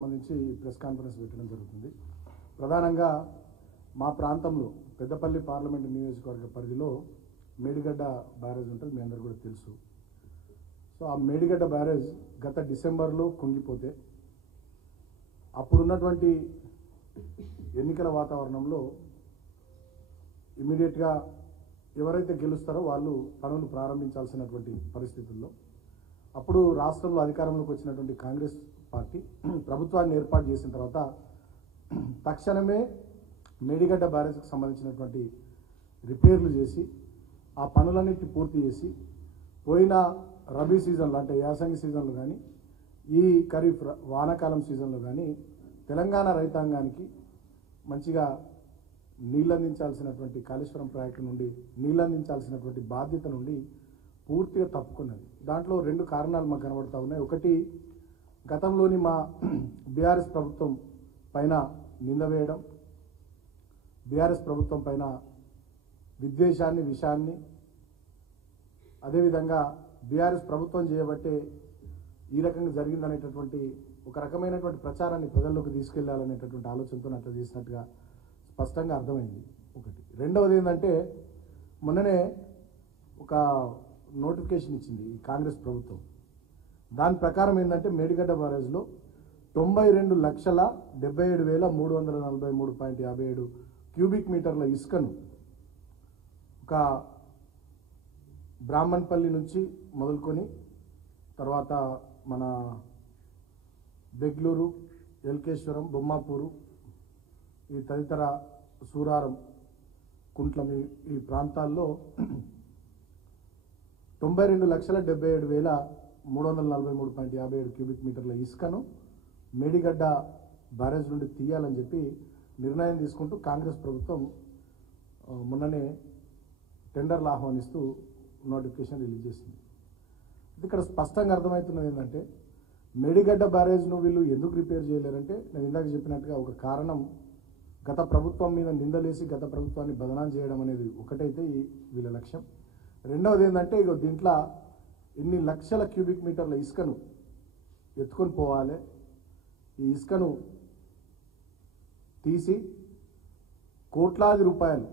సంబంధించి press conference పెట్టడం జరుగుతుంది. ప్రధానంగా మా ప్రాంతంలో పెద్దపల్లి పార్లమెంట్ నియోజకవర్గ పరిధిలో మేడిగడ్డ బ్యారేజ్ ఉంటుంది, మీ అందరికీ కూడా తెలుసు. సో ఆ మేడిగడ్డ బ్యారేజ్ గత డిసెంబర్లో కుంగిపోతే అప్పుడున్నటువంటి ఎన్నికల వాతావరణంలో ఇమీడియట్గా ఎవరైతే గెలుస్తారో వాళ్ళు పనులు ప్రారంభించాల్సినటువంటి పరిస్థితుల్లో అప్పుడు రాష్ట్రంలో అధికారంలోకి వచ్చినటువంటి కాంగ్రెస్ పార్టీ ప్రభుత్వాన్ని ఏర్పాటు చేసిన తర్వాత తక్షణమే మేడిగడ్డ బ్యారేజ్కి సంబంధించినటువంటి రిపేర్లు చేసి ఆ పనులన్నింటినీ పూర్తి చేసి పోయిన రబీ సీజన్లో అంటే యాసంగి సీజన్లో కానీ ఈ ఖరీఫ్ వానాకాలం సీజన్లో కానీ తెలంగాణ రైతాంగానికి మంచిగా నీళ్ళందించాల్సినటువంటి కాళేశ్వరం ప్రాజెక్టు నుండి నీళ్ళందించాల్సినటువంటి బాధ్యత నుండి పూర్తిగా తప్పుకున్నది. దాంట్లో రెండు కారణాలు మాకు కనబడతా ఉన్నాయి. ఒకటి, గతంలోని మా బీఆర్ఎస్ ప్రభుత్వం పైన నింద వేయడం, బీఆర్ఎస్ ప్రభుత్వం పైన విద్వేషాన్ని, విషాన్ని, అదేవిధంగా బీఆర్ఎస్ ప్రభుత్వం చేయబట్టే ఈ రకంగా జరిగిందనేటటువంటి ఒక రకమైనటువంటి ప్రచారాన్ని ప్రజల్లోకి తీసుకెళ్లాలనేటటువంటి ఆలోచనతో అట్లా చేసినట్టుగా స్పష్టంగా అర్థమైంది. ఒకటి. రెండవది ఏంటంటే, మొన్ననే ఒక నోటిఫికేషన్ ఇచ్చింది ఈ కాంగ్రెస్ ప్రభుత్వం. దాని ప్రకారం ఏంటంటే మేడిగడ్డ బ్యారేజ్లో 92,77,343.57 క్యూబిక్ మీటర్ల ఇసుకను ఒక బ్రాహ్మణపల్లి నుంచి మొదలుకొని తర్వాత మన బెగ్లూరు, ఎల్కేశ్వరం, బొమ్మాపూరు, ఈ తదితర సూరారం, కుంట్లం ఈ ప్రాంతాల్లో 92,77,343.57 క్యూబిక్ మీటర్ల ఇసుకను మేడిగడ్డ బ్యారేజ్ నుండి తీయాలని చెప్పి నిర్ణయం తీసుకుంటూ కాంగ్రెస్ ప్రభుత్వం మొన్ననే టెండర్లు ఆహ్వానిస్తూ నోటిఫికేషన్ రిలీజ్ చేసింది. ఇక్కడ స్పష్టంగా అర్థమవుతున్నది ఏంటంటే, మేడిగడ్డ బ్యారేజ్ను వీళ్ళు ఎందుకు రిపేర్ చేయలేరంటే, నేను ఇందాక చెప్పినట్టుగా ఒక కారణం గత ప్రభుత్వం మీద నిందలేసి గత ప్రభుత్వాన్ని బదనాం చేయడం అనేది ఒకటైతే వీళ్ళ లక్ష్యం. రెండవది ఏంటంటే, ఇక దీంట్లో ఇన్ని లక్షల క్యూబిక్ మీటర్ల ఇసుకను ఎత్తుకొని పోవాలి, ఈ ఇసుకను తీసి కోట్లాది రూపాయలు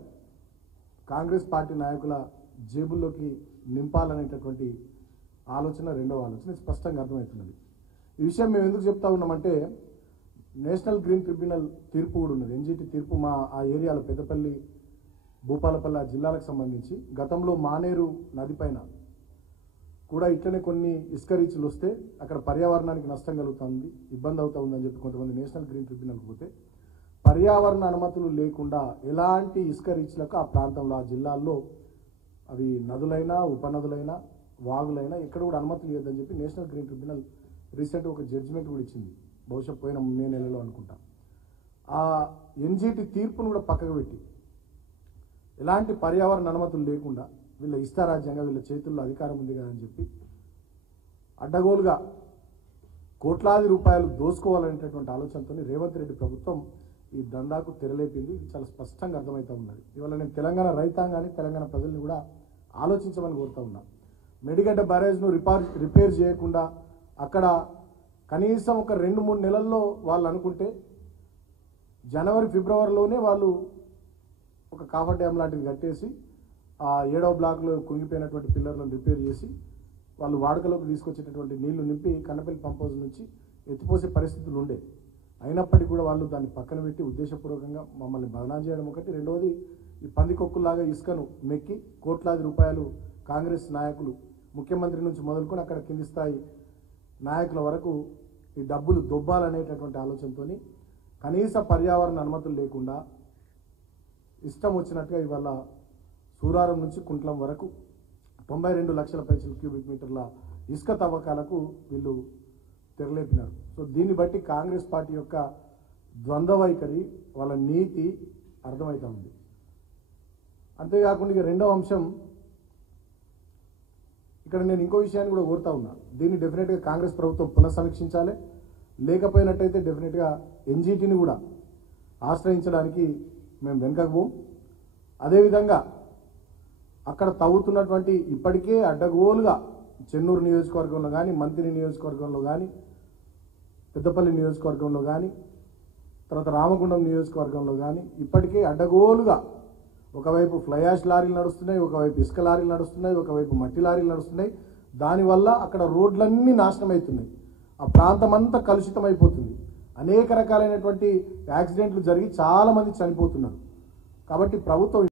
కాంగ్రెస్ పార్టీ నాయకుల జేబుల్లోకి నింపాలనేటటువంటి ఆలోచన రెండవ ఆలోచన స్పష్టంగా అర్థమవుతున్నది. ఈ విషయం మేము ఎందుకు చెప్తా ఉన్నామంటే, నేషనల్ గ్రీన్ ట్రిబ్యునల్ తీర్పు కూడా ఉన్నది. ఎన్జిటి తీర్పు మా ఆ ఏరియాలో పెద్దపల్లి, భూపాలపల్లి జిల్లాలకు సంబంధించి గతంలో మానేరు నది పైన కూడా ఇట్లనే కొన్ని ఇసుక రీచ్లు వస్తే అక్కడ పర్యావరణానికి నష్టం కలుగుతుంది, ఇబ్బంది అవుతా ఉందని చెప్పి కొంతమంది నేషనల్ గ్రీన్ ట్రిబ్యునల్కి పోతే పర్యావరణ అనుమతులు లేకుండా ఎలాంటి ఇసుక రీచ్లకు ఆ ప్రాంతంలో ఆ జిల్లాల్లో అవి నదులైనా ఉపనదులైనా వాగులైనా ఎక్కడ కూడా అనుమతులు లేదని చెప్పి నేషనల్ గ్రీన్ ట్రిబ్యునల్ రీసెంట్గా ఒక జడ్జిమెంట్ కూడా ఇచ్చింది, బహుశా పోయిన మే నెలలో అనుకుంటా. ఆ ఎన్జిటి తీర్పును కూడా పక్కకు పెట్టి ఎలాంటి పర్యావరణ అనుమతులు లేకుండా వీళ్ళ ఇష్టారాజ్యంగా వీళ్ళ చేతుల్లో అధికారం ఉంది కదా అని చెప్పి అడ్డగోలుగా కోట్లాది రూపాయలు దోసుకోవాలనేటటువంటి ఆలోచనతో రేవంత్ రెడ్డి ప్రభుత్వం ఈ దందాకు తెరలేపింది. ఇది చాలా స్పష్టంగా అర్థమవుతూ ఉన్నది. ఇవాళ నేను తెలంగాణ రైతాంగాన్ని, తెలంగాణ ప్రజల్ని కూడా ఆలోచించమని కోరుతా ఉన్నా. మేడిగడ్డ బ్యారేజ్ను రిపేర్ చేయకుండా అక్కడ కనీసం ఒక 2-3 నెలల్లో వాళ్ళు అనుకుంటే జనవరి, ఫిబ్రవరిలోనే వాళ్ళు ఒక కాఫర్ డ్యామ్ లాంటిది కట్టేసి ఆ 7వ బ్లాక్లో కుంగిపోయినటువంటి పిల్లర్లను రిపేర్ చేసి వాళ్ళు వాడుకలోకి తీసుకొచ్చేటటువంటి నీళ్లు నింపి కన్నపల్లి పంప్ హౌస్ నుంచి ఎత్తిపోసే పరిస్థితులు ఉండే. అయినప్పటికీ కూడా వాళ్ళు దాన్ని పక్కన పెట్టి ఉద్దేశపూర్వకంగా మమ్మల్ని బదనాం చేయడం ఒకటి. రెండవది, ఈ పందికొక్కులాగా ఇసుకను మెక్కి కోట్లాది రూపాయలు కాంగ్రెస్ నాయకులు ముఖ్యమంత్రి నుంచి మొదలుకొని అక్కడ కింది స్థాయి నాయకుల వరకు ఈ డబ్బులు దొబ్బాలనేటటువంటి ఆలోచనతో కనీస పర్యావరణ అనుమతులు లేకుండా ఇష్టం వచ్చినట్టుగా ఇవాళ సూరారం నుంచి కుంట్లం వరకు 92 లక్షల పైసలు క్యూబిక్ మీటర్ల ఇసుక తవ్వకాలకు వీళ్ళు తెరలేపినారు. సో దీన్ని బట్టి కాంగ్రెస్ పార్టీ యొక్క ద్వంద్వ వైఖరి, వాళ్ళ నీతి అర్థమవుతా ఉంది. అంతేకాకుండా ఇక రెండవ అంశం, ఇక్కడ నేను ఇంకో విషయాన్ని కూడా కోరుతా ఉన్నా. దీన్ని డెఫినెట్గా కాంగ్రెస్ ప్రభుత్వం పునఃసమీక్షించాలి. లేకపోయినట్టయితే డెఫినెట్గా ఎన్జిటిని కూడా ఆశ్రయించడానికి మేము వెనుకకు. అదేవిధంగా అక్కడ తవ్వుతున్నటువంటి ఇప్పటికే అడ్డగోలుగా చెన్నూరు నియోజకవర్గంలో కానీ, మంత్రి నియోజకవర్గంలో కానీ పెద్దపల్లి నియోజకవర్గంలో కానీ తర్వాత రామగుండం నియోజకవర్గంలో కానీ ఇప్పటికే అడ్డగోలుగా ఒకవైపు ఫ్లై యాష్ లారీలు నడుస్తున్నాయి, ఒకవైపు ఇసుక లారీలు నడుస్తున్నాయి, ఒకవైపు మట్టి లారీలు నడుస్తున్నాయి. దానివల్ల అక్కడ రోడ్లన్నీ నాశనం అవుతున్నాయి. ఆ ప్రాంతం అంతా కలుషితం అయిపోతుంది. అనేక రకాలైనటువంటి యాక్సిడెంట్లు జరిగి చాలా మంది చనిపోతున్నారు. కాబట్టి ప్రభుత్వం